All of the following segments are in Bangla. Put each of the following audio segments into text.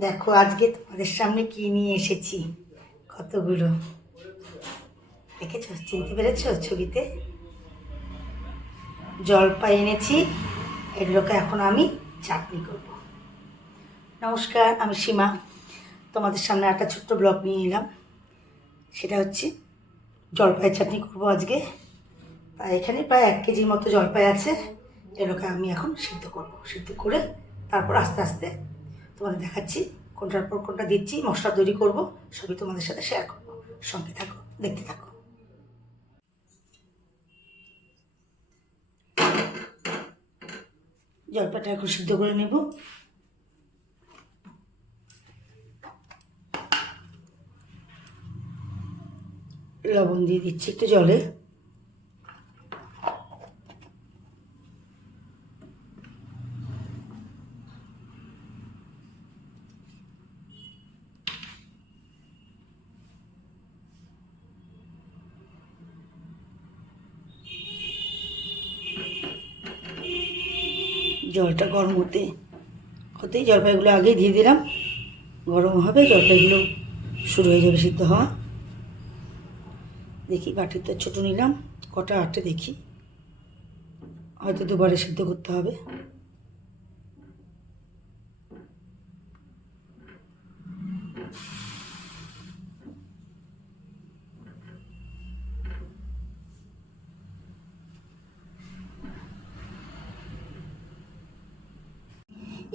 দেখো, আজকে তোমাদের সামনে কি নিয়ে এসেছি? কতগুলো? দেখেছ? চিনতে পেরেছ ছবিতে? জলপাই এনেছি, এগুলোকে এখন আমি চাটনি করব। নমস্কার, আমি সীমা। তোমাদের সামনে একটা ছোট্ট ব্লগ নিয়ে এলাম। সেটা হচ্ছে জলপাই চাটনি করব আজকে। তাই এখানে প্রায় এক কেজির মতো জলপাই আছে। এগুলোকে আমি এখন সিদ্ধ করব। সিদ্ধ করে তারপর আস্তে আস্তে তোমাদের দেখাচ্ছি, কোনটার পর কোনটা দিচ্ছি, মশলা তৈরি করব, সবই তোমাদের সাথে শেয়ার করব। সঙ্গে থাকো, দেখতে থাকো। জলপাটা এখন সিদ্ধ করে নেব। লবণ দিয়ে দিচ্ছি একটু জলে। জলটা গরম হতে হতেই জলপাইগুলো আগেই দিয়ে দিলাম। গরম হবে, জলপাইগুলো শুরু হয়ে যাবে সিদ্ধ হওয়া। দেখি বাটিটা ছোটো নিলাম, কটা আটে দেখি। হয়তো দুবারে সিদ্ধ করতে হবে।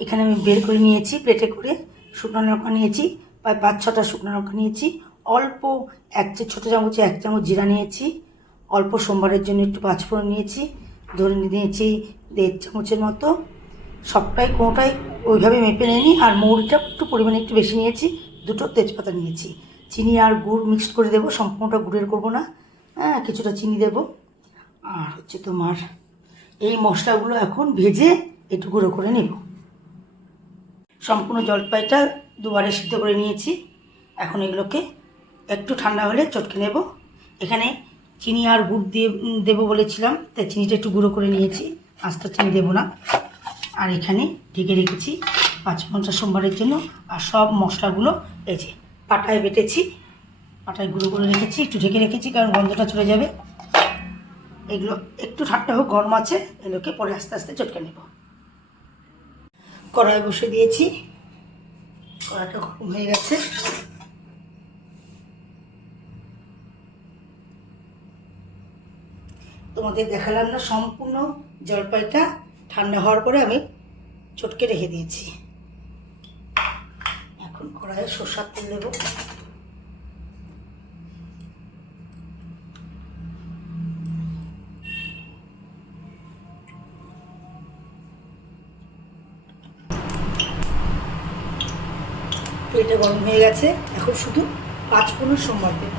এখানে আমি বের করে নিয়েছি, প্লেটে করে শুকনো লঙ্কা নিয়েছি, প্রায় পাঁচ ছটা শুকনো লঙ্কা নিয়েছি। অল্প এক ছোটো চামচে, এক চামচ জিরা নিয়েছি। অল্প সোমবারের জন্য একটু পাঁচফোড়ন নিয়েছি। ধরে নিয়েছি দেড় চামচের মতো। সবটাই কোনোটাই ওইভাবে মেপে নিইনি আর মৌরিটা একটু পরিমাণে একটু বেশি নিয়েছি। দুটো তেজপাতা নিয়েছি। চিনি আর গুড় মিক্সড করে দেবো, সম্পূর্ণটা গুড়ের করব না। হ্যাঁ কিছুটা চিনি দেবো। আর হচ্ছে তোমার এই মশলাগুলো এখন ভেজে একটু গুঁড়ো করে নেব। সম্পূর্ণ জলপাইটা দুবারে সিদ্ধ করে নিয়েছি। এখন এগুলোকে একটু ঠান্ডা হলে চটকে নেব। এখানে চিনি আর গুড় দিয়ে দেবো বলেছিলাম, তাই চিনিটা একটু গুঁড়ো করে নিয়েছি। আস্তে চিনি দেবো না। আর এখানে ঢেকে রেখেছি পাঁচ পঞ্চাশ সোমবারের জন্য। আর সব মশলাগুলো এই যে পাটায় বেটেছি, পাটায় গুঁড়ো করে রেখেছি, একটু ঢেকে রেখেছি, কারণ গন্ধটা চলে যাবে। এগুলো একটু ঠান্ডা হোক, গরম আছে, এগুলোকে পরে আস্তে আস্তে চটকে নেব। কড়াই বসে দিয়েছি। কড়াটা গরম হয়ে গেছে। তোমাদের দেখালাম না সম্পূর্ণ জলপাইটা ঠান্ডা হওয়ার পরে আমি চটকে রেখে দিয়েছি। এখন কড়াইয়ে সর্ষার তেল দেবো তেলটা গরম হয়ে গেছে। এখন শুধু পাঁচ পনেরো সোমবার দেবো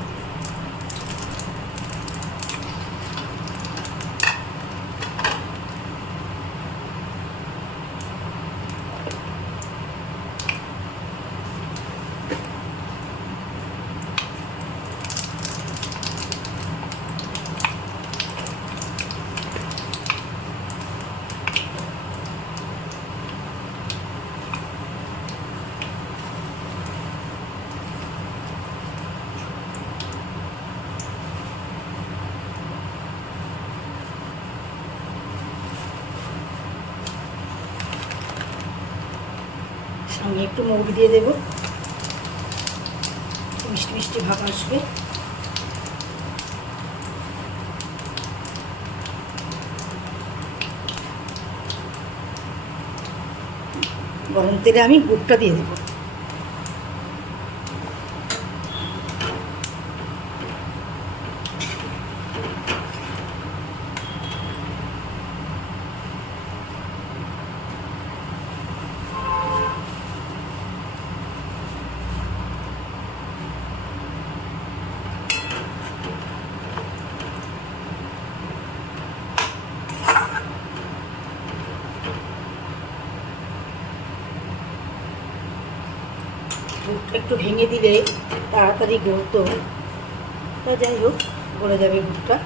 সঙ্গে একটু মৌরি দিয়ে দেবো। মিষ্টি মিষ্টি ভাব আসবে। গরম তেলে আমি গুড়টা দিয়ে দেবো। একটু ভেঙে দিলে তাড়াতাড়ি গলতো তা যাই হোক গলে যাবে গুড়টা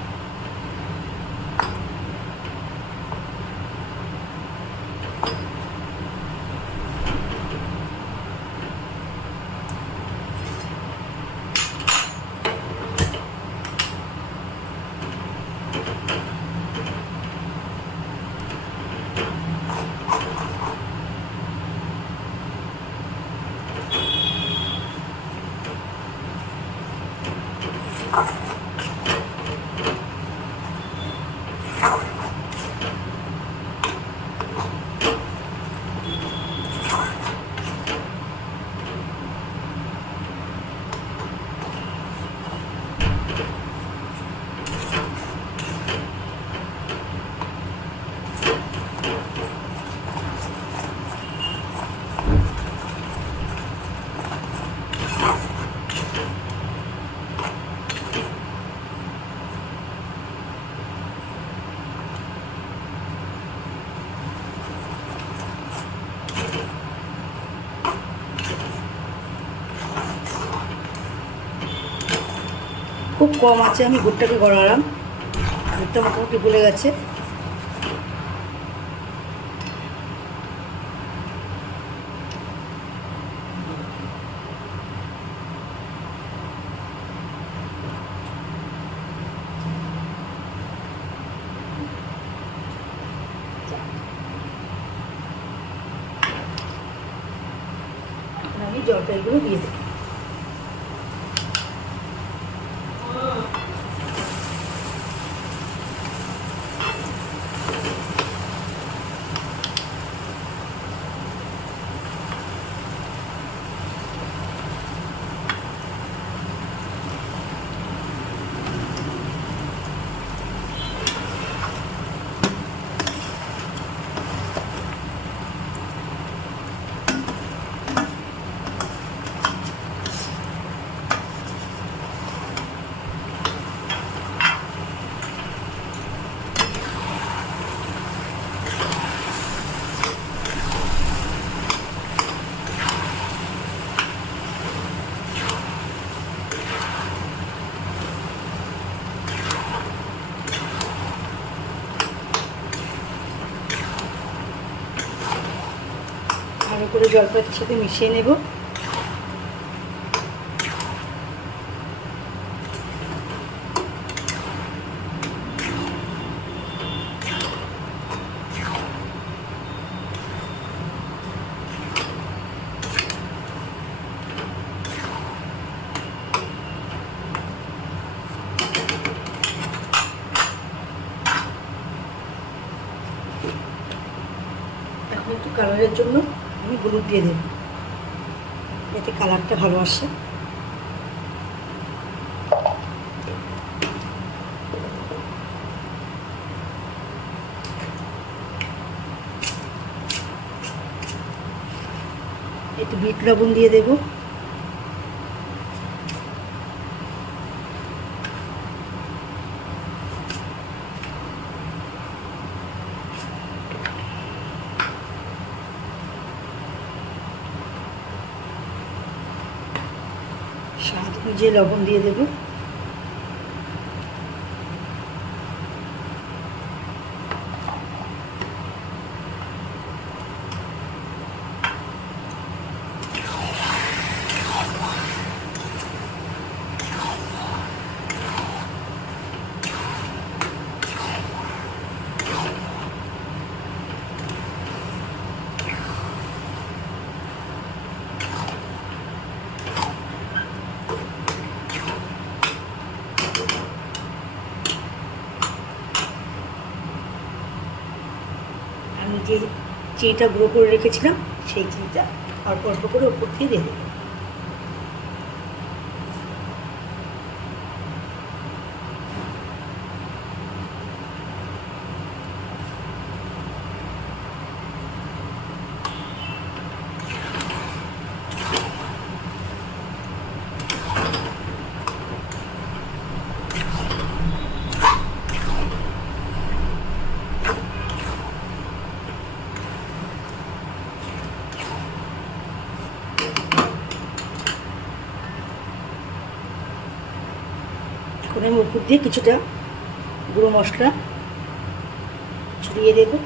খুব কম আছে আমি গুড়টাকে গড়ালাম। গুড়টা মোটামুটি ভুলে গেছে। এখন আমি করে জলপাইয়ের সাথে মিশিয়ে নেব। একটু কালারের জন্য হলুদ দিয়ে দেব। যাতে কালারটা ভালো আসে। একটু বিট লবণ দিয়ে দেবো। স্বাদ বুঝিয়ে লবণ দিয়ে দেবো আমি যে চিনিটা গুঁড়ো করে রেখেছিলাম সেই চিটা অল্প অল্প করে ওপর দিয়ে দেবো। এখন মুখ দিয়ে কিছুটা গুঁড়ো মশলা ছড়িয়ে দেবো।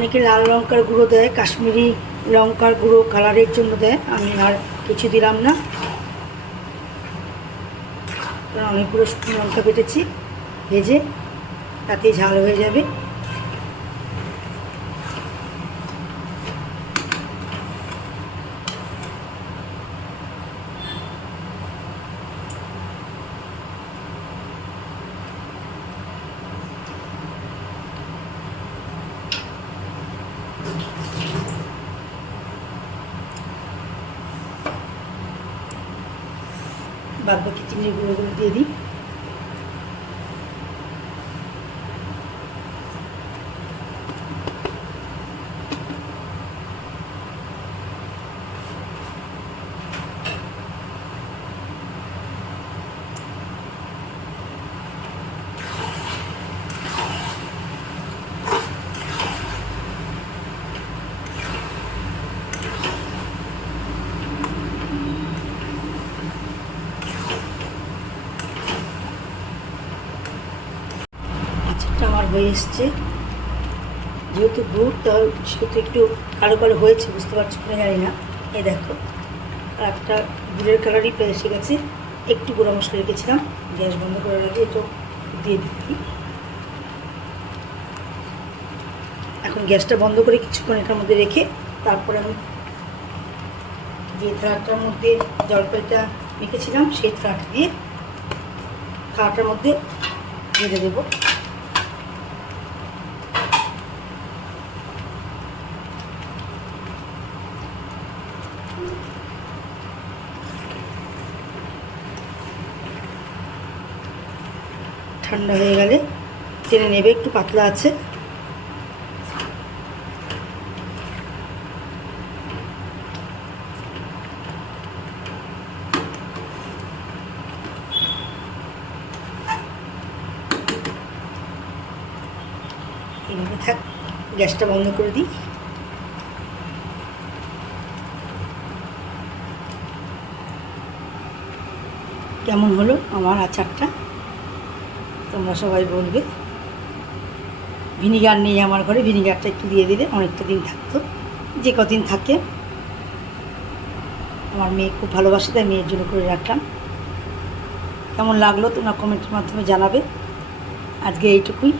অনেকে লাল লঙ্কার গুঁড়ো দেয়, কাশ্মীরি লঙ্কার গুঁড়ো কালারের জন্য দেয়। আমি আর কিছু দিলাম না। অনেকগুলো শুকনো লঙ্কা পেটেছি, ভেজে তাতে ঝাল হয়ে যাবে। বাদ বাকি চিনির গুঁড়োগুলো দিয়ে দিই আচারটা আমার হয়ে এসছে। যেহেতু গুড় তা সেহেতু একটু কালো কালো হয়েছে, বুঝতে পারছ কিনা জানি না। এই দেখো, কালারটা গুড়ের কালারই পেয়ে এসে গেছে। একটু গুঁড়ো মশলা রেখেছিলাম, গ্যাস বন্ধ করে রাখি একটু দিয়ে দিই এখন গ্যাসটা বন্ধ করে কিছুক্ষণ এটার মধ্যে রেখে তারপরে আমি যে থালাটার মধ্যে জলপাইটা রেখেছিলাম, সেই থালাটা দিয়ে থালাটার মধ্যে ঢেলে দেবো। ঠান্ডা হয়ে গেলে টেনে নেবে, একটু পাতলা আছে। থাক, গ্যাসটা বন্ধ করে দিই। কেমন হলো আমার আচারটা? তোমরা সবাই বলবে। ভিনিগার নেই আমার ঘরে, ভিনিগারটা একটু দিয়ে দিলে অনেকটা দিন থাকতো। যে কদিন থাকে। আমার মেয়ে খুব ভালোবাসে, তাই মেয়ের জন্য করে রাখলাম। কেমন লাগল তোমরা কমেন্টের মাধ্যমে জানাবে। আজকে এইটুকুই।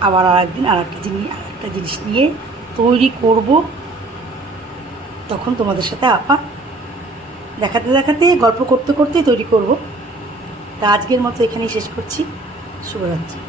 আবার আর একদিন আর একটা জিনিস আর একটা জিনিস নিয়ে তৈরি করব। তখন তোমাদের সাথে আপা দেখাতে দেখাতে, গল্প করতে করতে তৈরি করব। তা আজকের মতো এখানেই শেষ করছি। শুভরাত্রি